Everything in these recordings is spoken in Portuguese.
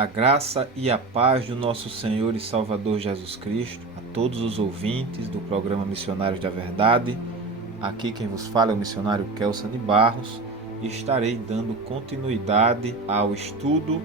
A graça e a paz do nosso Senhor e Salvador Jesus Cristo, a todos os ouvintes do programa Missionários da Verdade. Aqui quem vos fala é o missionário Kelson de Barros e estarei dando continuidade ao estudo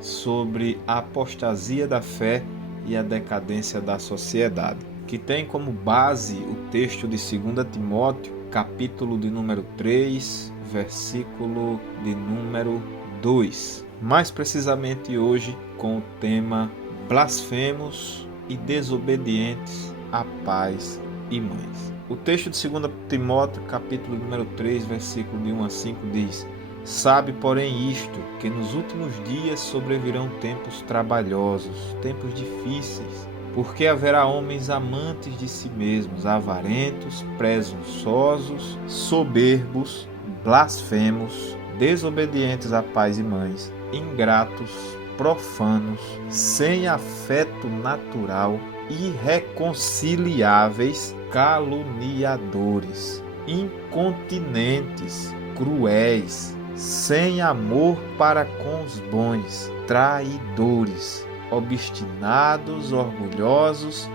sobre a apostasia da fé e a decadência da sociedade, que tem como base o texto de 2 Timóteo, capítulo de número 3, versículo de número 2. Mais precisamente hoje com o tema blasfemos e desobedientes a pais e mães. O texto de 2 Timóteo, capítulo número 3, versículo de 1 a 5 diz: Sabe, porém, isto, que nos últimos dias sobrevirão tempos trabalhosos, tempos difíceis, porque haverá homens amantes de si mesmos, avarentos, presunçosos, soberbos, blasfemos, desobedientes a pais e mães, ingratos, profanos, sem afeto natural, irreconciliáveis, caluniadores, incontinentes, cruéis, sem amor para com os bons, traidores, obstinados, orgulhosos,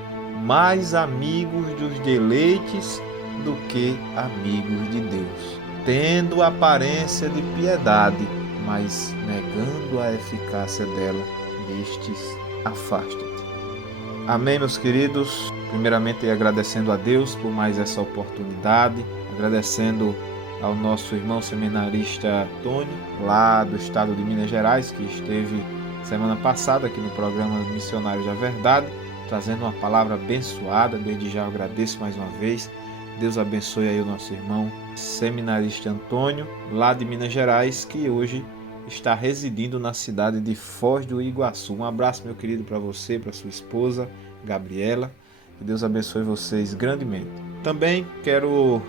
mais amigos dos deleites do que amigos de Deus, tendo aparência de piedade, mas negando a eficácia dela, destes afasta-te. Amém, meus queridos. Primeiramente, agradecendo a Deus por mais essa oportunidade, agradecendo ao nosso irmão seminarista Antônio, lá do estado de Minas Gerais, que esteve semana passada aqui no programa Missionários da Verdade, trazendo uma palavra abençoada. Desde já eu agradeço mais uma vez. Deus abençoe aí o nosso irmão seminarista Antônio, lá de Minas Gerais, que hoje está residindo na cidade de Foz do Iguaçu. Um abraço, meu querido, para você, para sua esposa, Gabriela. Que Deus abençoe vocês grandemente. Também quero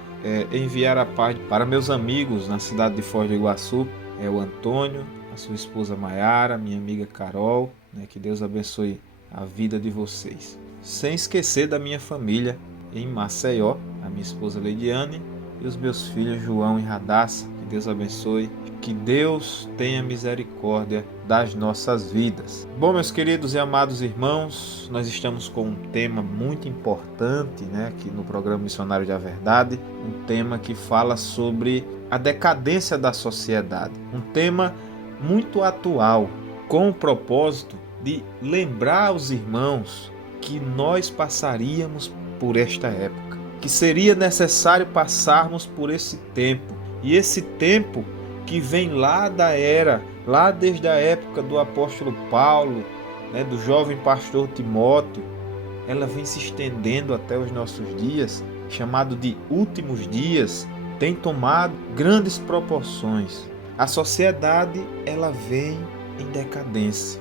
enviar a paz para meus amigos na cidade de Foz do Iguaçu, o Antônio, a sua esposa Maiara, minha amiga Carol, que Deus abençoe a vida de vocês. Sem esquecer da minha família em Maceió, a minha esposa Leidiane e os meus filhos João e Radassa. Que Deus abençoe, que Deus tenha misericórdia das nossas vidas. Bom, meus queridos e amados irmãos, nós estamos com um tema muito importante, aqui no programa Missionário da Verdade, um tema que fala sobre a decadência da sociedade, um tema muito atual, com o propósito de lembrar aos irmãos que nós passaríamos por esta época, que seria necessário passarmos por esse tempo, e esse tempo que vem lá desde a época do apóstolo Paulo, do jovem pastor Timóteo, ela vem se estendendo até os nossos dias, chamado de últimos dias, tem tomado grandes proporções. A sociedade, ela vem em decadência,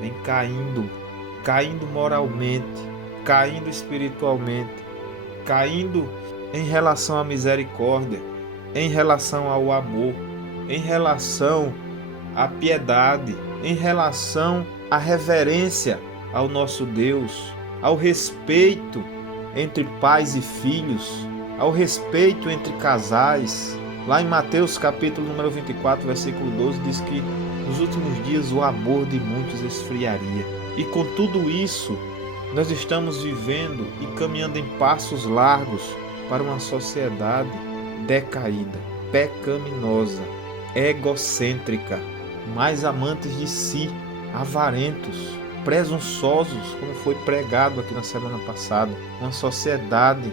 vem caindo moralmente, caindo espiritualmente, caindo em relação à misericórdia, em relação ao amor, em relação à piedade, em relação à reverência ao nosso Deus, ao respeito entre pais e filhos, ao respeito entre casais. Lá em Mateus capítulo número 24, versículo 12, diz que nos últimos dias o amor de muitos esfriaria. E com tudo isso, nós estamos vivendo e caminhando em passos largos para uma sociedade decaída, pecaminosa, egocêntrica, mais amantes de si, avarentos, presunçosos, como foi pregado aqui na semana passada. Uma sociedade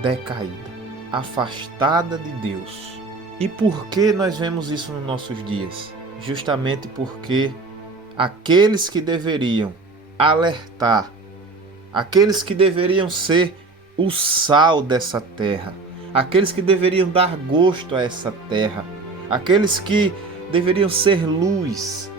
decaída, afastada de Deus. E por que nós vemos isso nos nossos dias? Justamente porque aqueles que deveriam alertar, aqueles que deveriam ser o sal dessa terra, aqueles que deveriam dar gosto a essa terra, aqueles que deveriam ser luz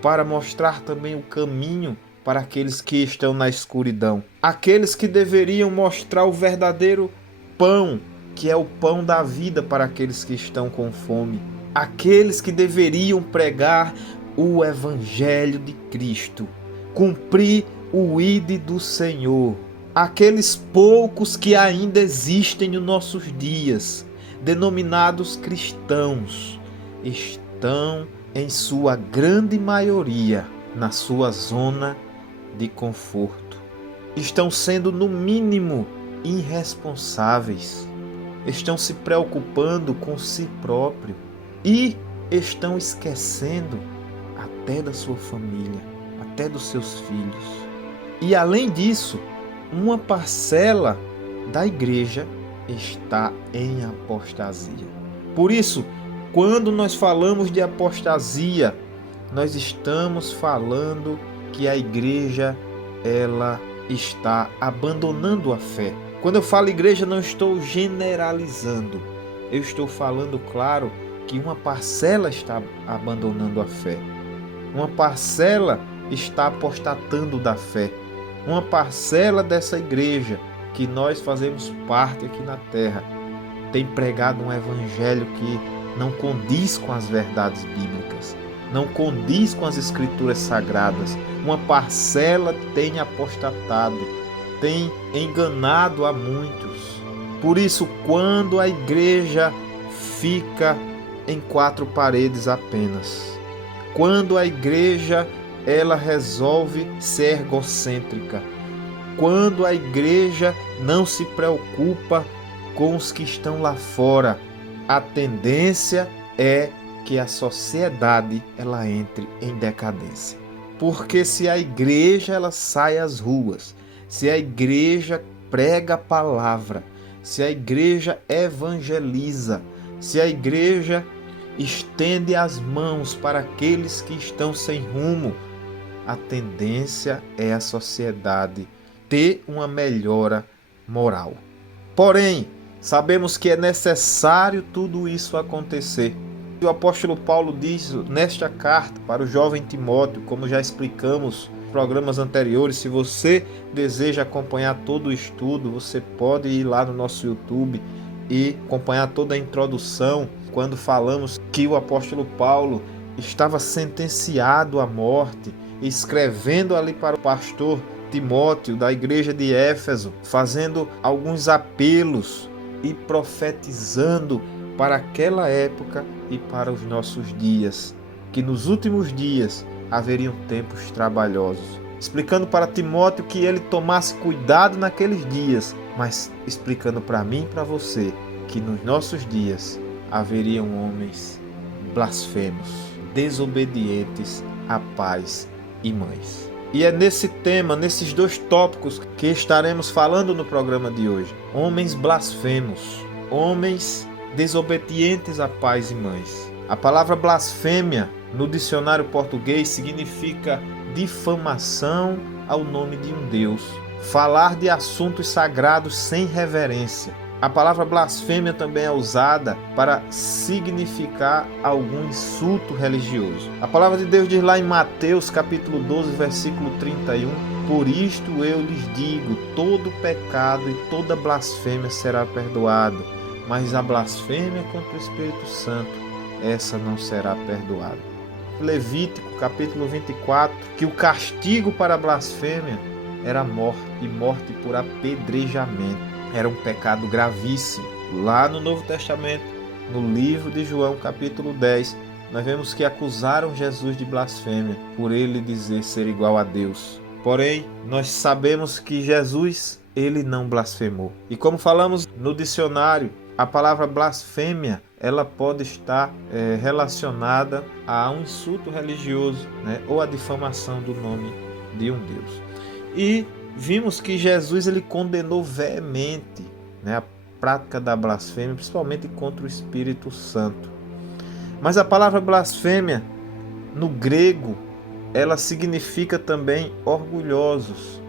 para mostrar também o caminho para aqueles que estão na escuridão, aqueles que deveriam mostrar o verdadeiro pão, que é o pão da vida para aqueles que estão com fome, aqueles que deveriam pregar o Evangelho de Cristo, cumprir o ide do Senhor, aqueles poucos que ainda existem nos nossos dias, denominados cristãos, estão, em sua grande maioria, na sua zona de conforto. Estão sendo, no mínimo, irresponsáveis. Estão se preocupando com si próprio e estão esquecendo até da sua família, até dos seus filhos. E além disso, uma parcela da igreja está em apostasia. Por isso, quando nós falamos de apostasia, nós estamos falando que a igreja ela está abandonando a fé. Quando eu falo igreja, não estou generalizando. Eu estou falando, claro, que uma parcela está abandonando a fé. Uma parcela está apostatando da fé. Uma parcela dessa igreja, que nós fazemos parte aqui na terra, tem pregado um evangelho que não condiz com as verdades bíblicas, não condiz com as escrituras sagradas. Uma parcela tem apostatado, tem enganado a muitos. Por isso, quando a igreja fica em quatro paredes apenas, quando a igreja ela resolve ser egocêntrica, quando a igreja não se preocupa com os que estão lá fora, a tendência é que a sociedade ela entre em decadência. Porque se a igreja ela sai às ruas, se a igreja prega a palavra, se a igreja evangeliza, se a igreja estende as mãos para aqueles que estão sem rumo, a tendência é a sociedade ter uma melhora moral. Porém, sabemos que é necessário tudo isso acontecer. O apóstolo Paulo diz nesta carta para o jovem Timóteo, como já explicamos em programas anteriores. Se você deseja acompanhar todo o estudo, você pode ir lá no nosso YouTube e acompanhar toda a introdução, quando falamos que o apóstolo Paulo estava sentenciado à morte, escrevendo ali para o pastor Timóteo da igreja de Éfeso, fazendo alguns apelos e profetizando para aquela época e para os nossos dias, que nos últimos dias haveriam tempos trabalhosos, explicando para Timóteo que ele tomasse cuidado naqueles dias, mas explicando para mim e para você que nos nossos dias haveriam homens blasfemos, desobedientes a pais e mães. E é nesse tema, nesses dois tópicos que estaremos falando no programa de hoje. Homens blasfemos, homens desobedientes a pais e mães. A palavra blasfêmia no dicionário português significa difamação ao nome de um Deus, falar de assuntos sagrados sem reverência. A palavra blasfêmia também é usada para significar algum insulto religioso. A palavra de Deus diz lá em Mateus capítulo 12, versículo 31: por isto eu lhes digo, todo pecado e toda blasfêmia será perdoado, mas a blasfêmia contra o Espírito Santo, essa não será perdoada. Levítico capítulo 24, que o castigo para a blasfêmia era morte, e morte por apedrejamento. Era um pecado gravíssimo. Lá no Novo Testamento, no livro de João capítulo 10, nós vemos que acusaram Jesus de blasfêmia por ele dizer ser igual a Deus. Porém, nós sabemos que Jesus, ele não blasfemou. E como falamos no dicionário, a palavra blasfêmia, ela pode estar relacionada a um insulto religioso, né? Ou a difamação do nome de um Deus. E vimos que Jesus ele condenou veemente, né, a prática da blasfêmia, principalmente contra o Espírito Santo. Mas a palavra blasfêmia, no grego, ela significa também orgulhosos,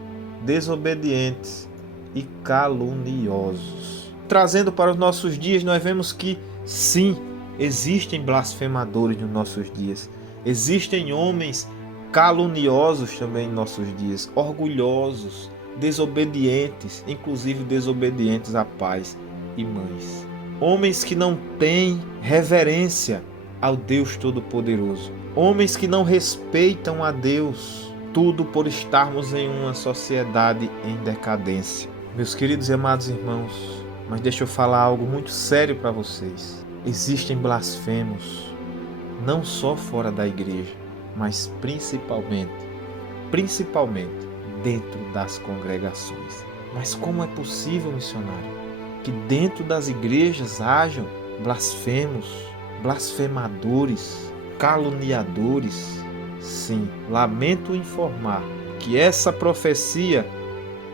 desobedientes e caluniosos. Trazendo para os nossos dias, nós vemos que sim, existem blasfemadores nos nossos dias. Existem homens caluniosos também em nossos dias, orgulhosos, desobedientes, inclusive desobedientes a pais e mães. Homens que não têm reverência ao Deus Todo-Poderoso. Homens que não respeitam a Deus, tudo por estarmos em uma sociedade em decadência. Meus queridos e amados irmãos, mas deixa eu falar algo muito sério para vocês. Existem blasfemos, não só fora da igreja. mas principalmente dentro das congregações. Mas como é possível, missionário, que dentro das igrejas hajam blasfemos, blasfemadores, caluniadores? Sim, lamento informar que essa profecia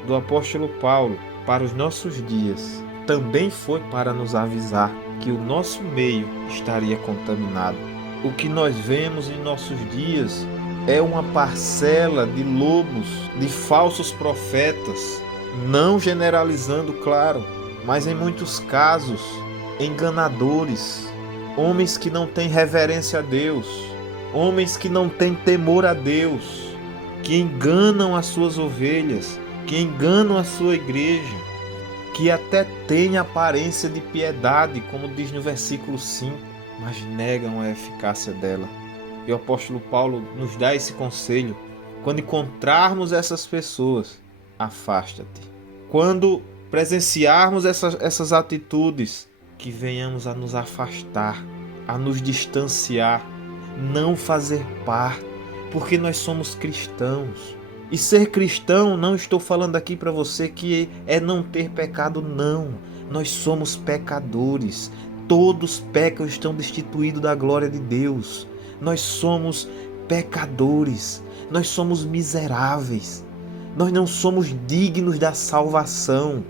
do apóstolo Paulo para os nossos dias também foi para nos avisar que o nosso meio estaria contaminado. O que nós vemos em nossos dias é uma parcela de lobos, de falsos profetas, não generalizando, claro, mas em muitos casos, enganadores, homens que não têm reverência a Deus, homens que não têm temor a Deus, que enganam as suas ovelhas, que enganam a sua igreja, que até têm aparência de piedade, como diz no versículo 5, mas negam a eficácia dela. E o apóstolo Paulo nos dá esse conselho: quando encontrarmos essas pessoas, afasta-te. Quando presenciarmos essas atitudes, que venhamos a nos afastar, a nos distanciar, não fazer parte, porque nós somos cristãos. E ser cristão, não estou falando aqui para você que é não ter pecado, não. Nós somos pecadores. Todos pecam, estão destituídos da glória de Deus. Nós somos pecadores. Nós somos miseráveis. Nós não somos dignos da salvação,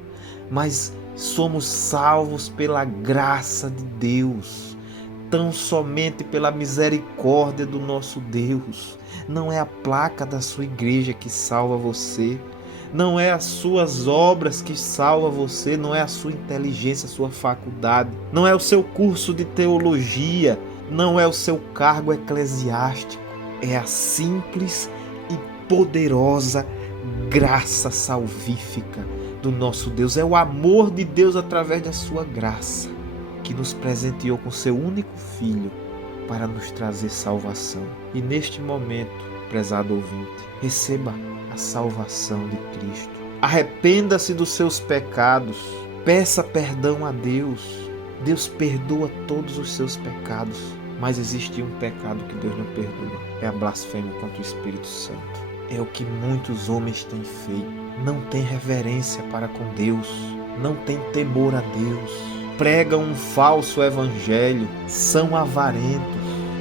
mas somos salvos pela graça de Deus, tão somente pela misericórdia do nosso Deus. Não é a placa da sua igreja que salva você, não é as suas obras que salva você, não é a sua inteligência, a sua faculdade, não é o seu curso de teologia, não é o seu cargo eclesiástico, é a simples e poderosa graça salvífica do nosso Deus. É o amor de Deus através da sua graça, que nos presenteou com seu único Filho para nos trazer salvação. E neste momento, prezado ouvinte, receba a salvação de Cristo. Arrependa-se dos seus pecados, peça perdão a Deus. Deus perdoa todos os seus pecados, mas existe um pecado que Deus não perdoa: é a blasfêmia contra o Espírito Santo. É o que muitos homens têm feito. Não tem reverência para com Deus, não tem temor a Deus, pregam um falso evangelho, são avarentos,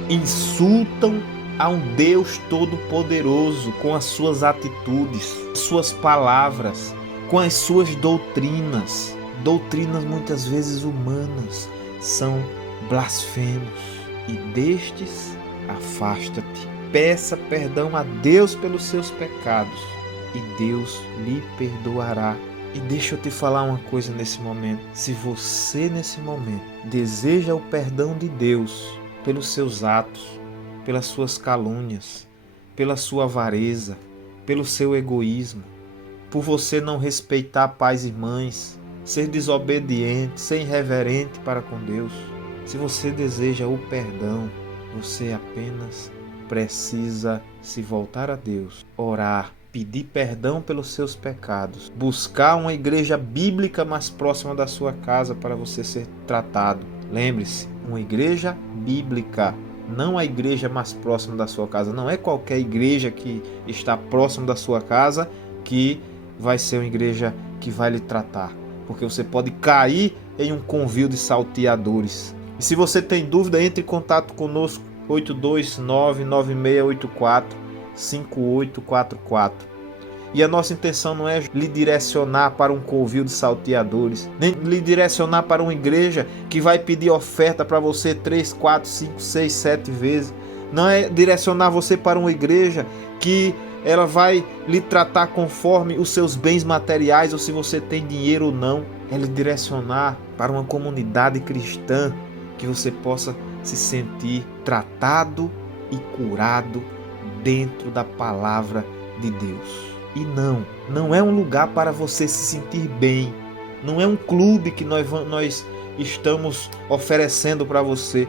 insultam a um Deus todo-poderoso com as suas atitudes, suas palavras, com as suas doutrinas muitas vezes humanas. São blasfemos, e destes afasta-te. Peça perdão a Deus pelos seus pecados e Deus lhe perdoará. E deixa eu te falar uma coisa nesse momento: se você nesse momento deseja o perdão de Deus pelos seus atos, pelas suas calúnias, pela sua avareza, pelo seu egoísmo, por você não respeitar pais e mães, ser desobediente, ser irreverente para com Deus, se você deseja o perdão, você apenas precisa se voltar a Deus, orar, pedir perdão pelos seus pecados, buscar uma igreja bíblica mais próxima da sua casa para você ser tratado. Lembre-se, uma igreja bíblica, não a igreja mais próxima da sua casa. Não é qualquer igreja que está próximo da sua casa que vai ser uma igreja que vai lhe tratar, porque você pode cair em um convívio de salteadores. E se você tem dúvida, entre em contato conosco, 829-9684-5844. E a nossa intenção não é lhe direcionar para um covil de salteadores, nem lhe direcionar para uma igreja que vai pedir oferta para você 3, 4, 5, 6, 7 vezes. Não é direcionar você para uma igreja que ela vai lhe tratar conforme os seus bens materiais, ou se você tem dinheiro ou não. É lhe direcionar para uma comunidade cristã que você possa se sentir tratado e curado dentro da palavra de Deus. E não é um lugar para você se sentir bem, não é um clube que nós estamos oferecendo para você.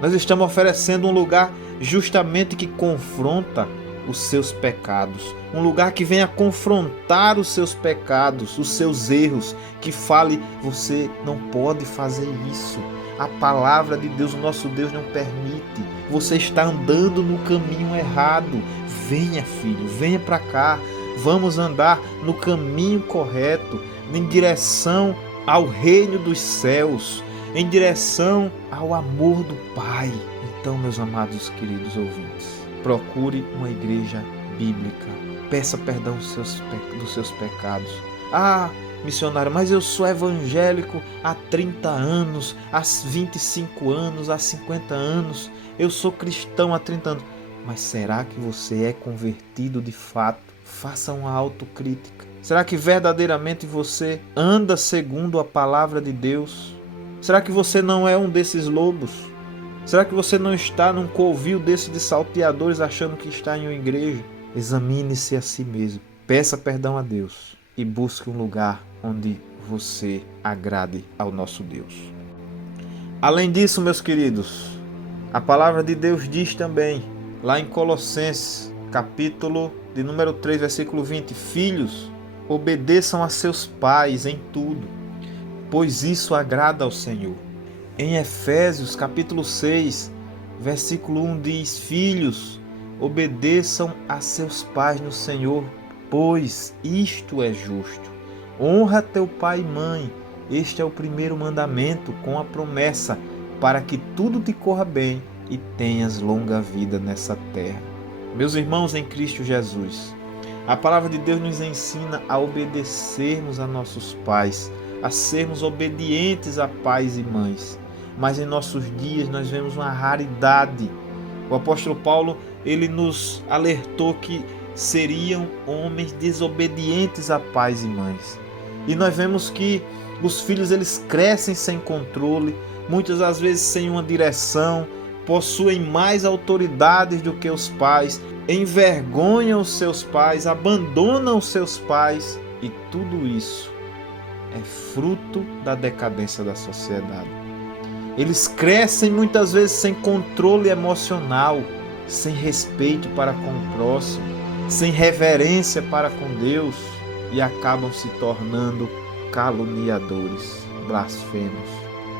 Nós estamos oferecendo um lugar justamente que confronta os seus pecados, um lugar que venha confrontar os seus pecados, os seus erros, que fale: você não pode fazer isso. A palavra de Deus, o nosso Deus, não permite. Você está andando no caminho errado. Venha, filho, venha para cá. Vamos andar no caminho correto, em direção ao reino dos céus, em direção ao amor do Pai. Então, meus amados queridos ouvintes, procure uma igreja bíblica. Peça perdão dos seus pecados. Ah, missionário, mas eu sou evangélico há 30 anos, há 25 anos, há 50 anos. Eu sou cristão há 30 anos. Mas será que você é convertido de fato? Faça uma autocrítica. Será que verdadeiramente você anda segundo a palavra de Deus? Será que você não é um desses lobos? Será que você não está num covil desse de salteadores achando que está em uma igreja? Examine-se a si mesmo. Peça perdão a Deus e busque um lugar onde você agrade ao nosso Deus. Além disso, meus queridos, a palavra de Deus diz também, lá em Colossenses, capítulo de número 3, versículo 20, filhos, obedeçam a seus pais em tudo, pois isso agrada ao Senhor. Em Efésios, capítulo 6, versículo 1 diz, filhos, obedeçam a seus pais no Senhor, pois isto é justo. Honra teu pai e mãe, este é o primeiro mandamento com a promessa, para que tudo te corra bem e tenhas longa vida nessa terra. Meus irmãos em Cristo Jesus, a palavra de Deus nos ensina a obedecermos a nossos pais, a sermos obedientes a pais e mães. Mas em nossos dias nós vemos uma raridade. O apóstolo Paulo, ele nos alertou que seriam homens desobedientes a pais e mães. E nós vemos que os filhos, eles crescem sem controle, muitas das vezes sem uma direção, possuem mais autoridades do que os pais, envergonham os seus pais, abandonam os seus pais, e tudo isso é fruto da decadência da sociedade. Eles crescem muitas vezes sem controle emocional, sem respeito para com o próximo, sem reverência para com Deus, e acabam se tornando caluniadores, blasfemos,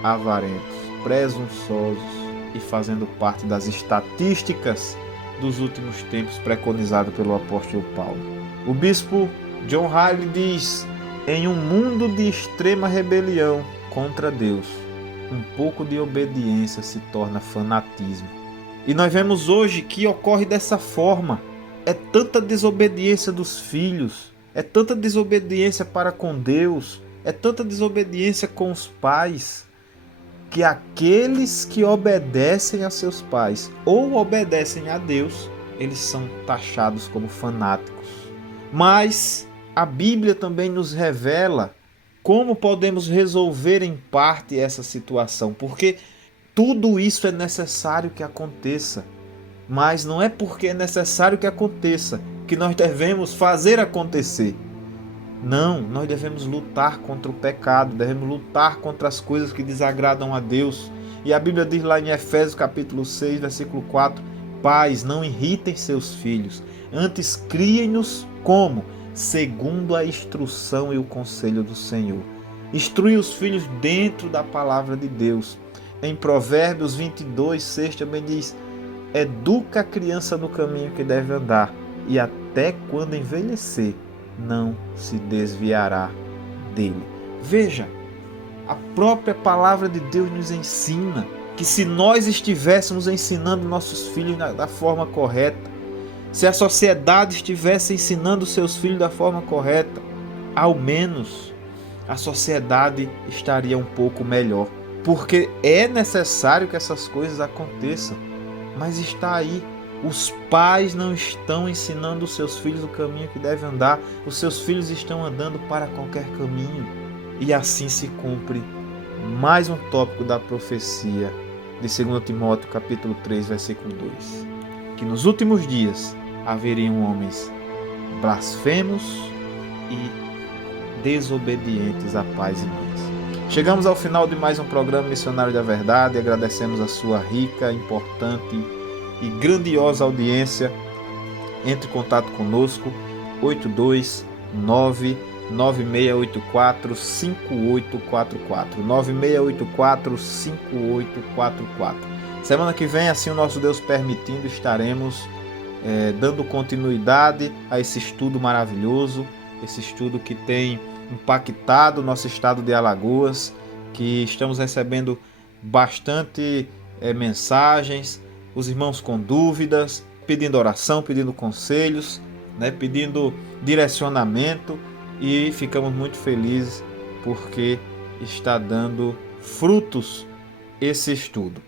avarentos, presunçosos, e fazendo parte das estatísticas dos últimos tempos preconizado pelo apóstolo Paulo. O bispo John Riley diz, em um mundo de extrema rebelião contra Deus, um pouco de obediência se torna fanatismo. E nós vemos hoje que ocorre dessa forma. É tanta desobediência dos filhos, é tanta desobediência para com Deus, é tanta desobediência com os pais, que aqueles que obedecem a seus pais ou obedecem a Deus, eles são taxados como fanáticos. Mas a Bíblia também nos revela como podemos resolver em parte essa situação, porque tudo isso é necessário que aconteça, mas não é porque é necessário que aconteça que nós devemos fazer acontecer. Não, nós devemos lutar contra o pecado, devemos lutar contra as coisas que desagradam a Deus. E a Bíblia diz lá em Efésios capítulo 6, versículo 4, pais, não irritem seus filhos, antes criem-nos como? Segundo a instrução e o conselho do Senhor. Instrui os filhos dentro da palavra de Deus. Em Provérbios 22, 6 também diz, educa a criança no caminho que deve andar, e até quando envelhecer, não se desviará dele. Veja, a própria palavra de Deus nos ensina que se nós estivéssemos ensinando nossos filhos da forma correta, se a sociedade estivesse ensinando seus filhos da forma correta, ao menos a sociedade estaria um pouco melhor. Porque é necessário que essas coisas aconteçam, mas está aí. Os pais não estão ensinando os seus filhos o caminho que devem andar. Os seus filhos estão andando para qualquer caminho. E assim se cumpre mais um tópico da profecia de 2 Timóteo capítulo 3, versículo 2. Que nos últimos dias haveriam homens blasfemos e desobedientes a pais e mães. Chegamos ao final de mais um programa Missionário da Verdade. Agradecemos a sua rica, importante e grandiosa audiência. entre em contato conosco, 829-9684-5844, 9684-5844. Semana que vem, assim o nosso Deus permitindo, estaremos dando continuidade a esse estudo maravilhoso, esse estudo que tem impactado o nosso estado de Alagoas, que estamos recebendo bastante mensagens, os irmãos com dúvidas, pedindo oração, pedindo conselhos, pedindo direcionamento, e ficamos muito felizes porque está dando frutos esse estudo.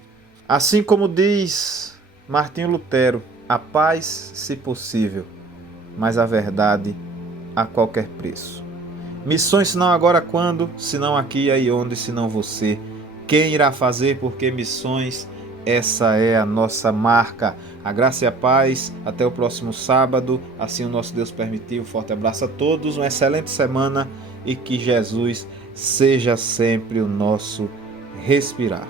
Assim como diz Martinho Lutero, a paz, se possível, mas a verdade a qualquer preço. Missões senão agora quando? Senão aqui, aí onde, senão você. Quem irá fazer? Porque missões, essa é a nossa marca. A graça e a paz. Até o próximo sábado. Assim o nosso Deus permitir. Um forte abraço a todos. Uma excelente semana. E que Jesus seja sempre o nosso respirar.